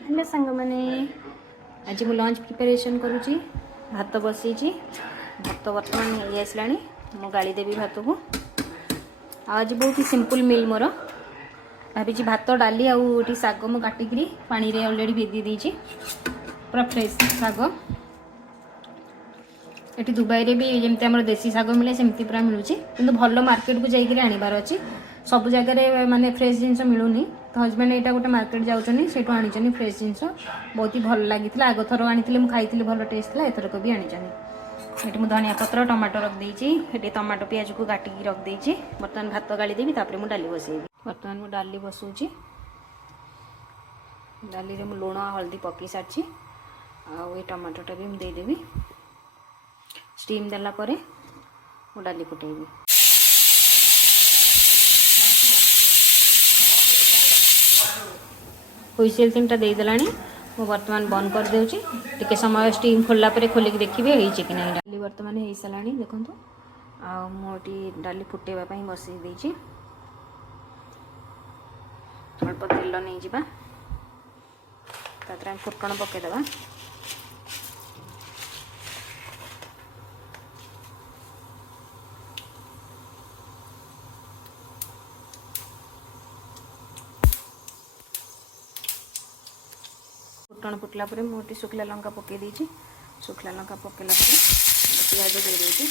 Hello सांग मैंने आज मु लंच प्रिपरेशन करुँची भात बसई भात बर्तमान हो आसला मु गाड़ी देवी भात को आज बहुत ही सिंपल मिल मोर भाई भात डाली आउटी शाग मु काटिकी पानी रे ऑलरेडी भेदी देची पूरा फ्रेश शाग ये दुबई रे भी जमती आम देसी शाग मिले सेमती पूरा मिलूँ कि भल मार्केट को जाकर आनबार अच्छी सब जगह माने फ्रेश जिनस मिलूनी तो हजबैंड यहाँ गोटे मार्केट जाऊँगी से आनी फ्रेश जिनस बहुत ही भल लगी आग थर आनी खाई भल टेस्ट था एथरक भी आनी ये मुझे धनिया पत्र टमाटो रखी टमाटो पियाज को काटिकी रखी बर्तमान भात गाड़ी देवी मुझे डाली बसैबी बर्तमान मुझे डाली बसाऊँगी डाली रे लुण हल्दी पकई सारी आ टमाटोटा भी मुझे देदेवी स्टीम देला परे मु डाली फुटेबी हुईसेल 3टा देदेला मु बर्तमान बंद कर देउची टिके समय स्टीम खोलला परे खोलिक देखिबे होईचे कि नहीं डाली बर्तमान हो साराणी देखंतु आ मोटी डाली फुटेबा पई बसई देची अल्प तेल नहीं जिबा तात्र फुटण पके देबा फुटण फुटला पर मुझे शुखला लंका पकई देची शुखला लंका पकेला प्याज दे देची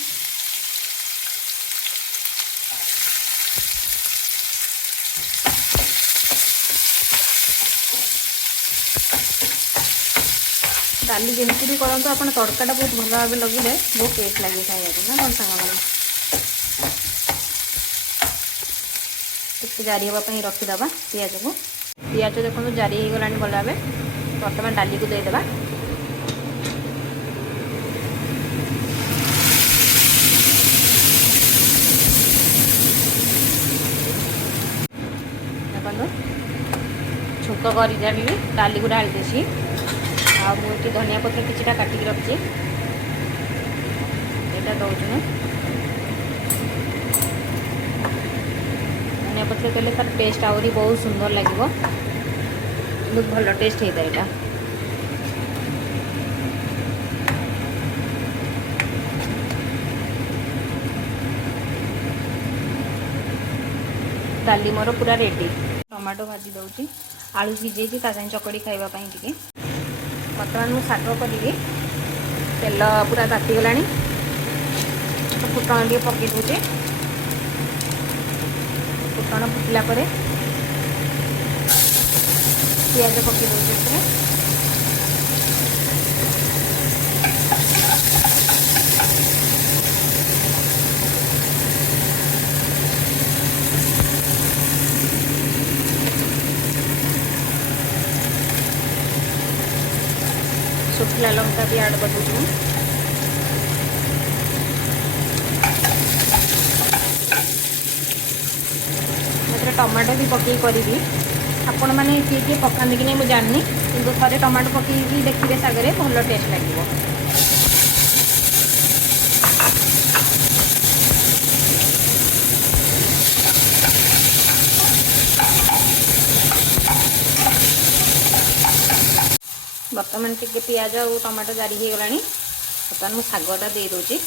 डाली जमी भी करंतु आपण तड़काटा बहुत भल भाव लगे बहुत टेस्ट लगे खाया ना कौन सांग जारी हाँपाई रखीदे पिज को पिज देखो जारी हो गला भल भाव बर्तमान डाली को देदेबा देखो छुक कर डाली को ढाली देसी आ मुझे धनिया पत्र किछटा काटिक रखी यहाँ दौन धनिया पत्र कले तार टेस्ट आहरी बहुत सुंदर लगे बहुत भल टेस्ट होता है डाली मोर पूरा रेडी टमाटो भाजी दूसरी आलू सीझे चकड़ी खावाई टे बर्तमान मुझे शाग करी तेल पूरा तातीगला फुटण टे पकई दूचे फुटण फुटला पियाज पकई दूसरे शुखला लंका भी ऐड कर दूँ टमाटो भी पकई करी आपण मैंने किए पकाते कि नहीं मुझे जाननी कि थे टमाटो पकई देखिए सागरे भल टेस्ट लगे बर्तमान टिके पियाज और टमाटो जारी हो गला बर्तमान मुझे शागटा दे दूची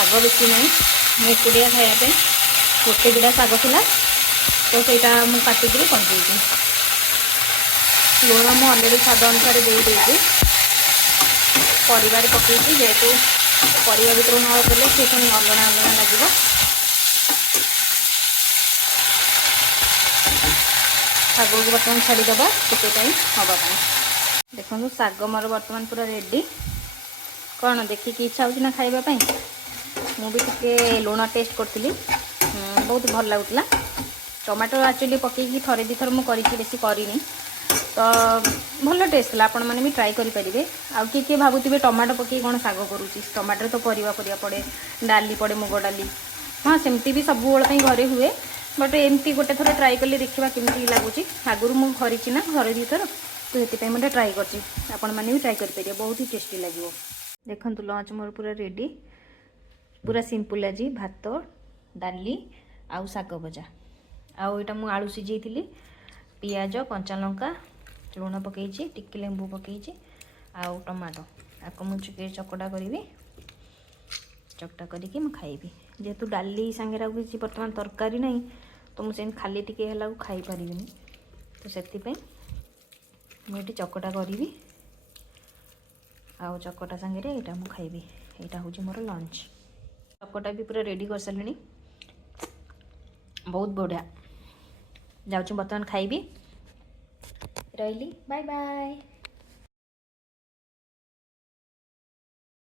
शाग बेसी ना मैं एकुटिया खायापे गोटे दुटा शाग था तो सहीटा मुझे काटिक करदे लुण मुझे अलरेडी स्वाद अनुसार देदेची परिवार पकई जेहेतु परिवा भर न कले सी पुणी अलणा अलणा लगे शाग को बर्तमान छाड़ीदे टे हाँपाई देखो शाग मोर बर्तमान पूरा रेडी कौन देखिए इच्छा हो खावाई मुझे लुण टेस्ट करी बहुत भल लगुला टमाटो एक्चुअली पकईकी थरे दी थर मुझे बेसी करनी तो भल टेस्ट है आपण मैंने भी ट्राई करेंगे आउ किए भावुवे टमाटो पकई कौन शाग करुँची टमाटर तो परिवा पड़े डाली पड़े मुग डाली हाँ सेमती भी सब घरे हुए बट एमती गोटे थर ट्राई कले देखा केमती लगुच आगुरी मुझे करी ना थरे दी थर तो ये मुझे ट्राई कर ट्राई करेंगे बहुत ही टेस्टी लगे देखो लंच मोर पूरा रेडी पूरा सिंपल आज भात डाली आउ शाग भजा आउ यहाँ मुझे आलू सिझेली पियाज कंचा लंका लुण पकई टिके लेंबू पकई आउ टमाटो आपको मुझे चकटा करी चकटा करके मैं खाइबी जेहेतु डाली सांगे किसी बर्तमान तरकारी ना तो मुझे खाली टिके है खाई पारिनी तो से मुझे चकटा करी आउ चकटा सांगे यहाँ मुझे खाइबी यहाँ हूँ मोर लंच चकटा भी पूरा रेडी कर सारे बहुत बढ़िया जाऊँ बर्तमान खाइबी रही बाय बाय।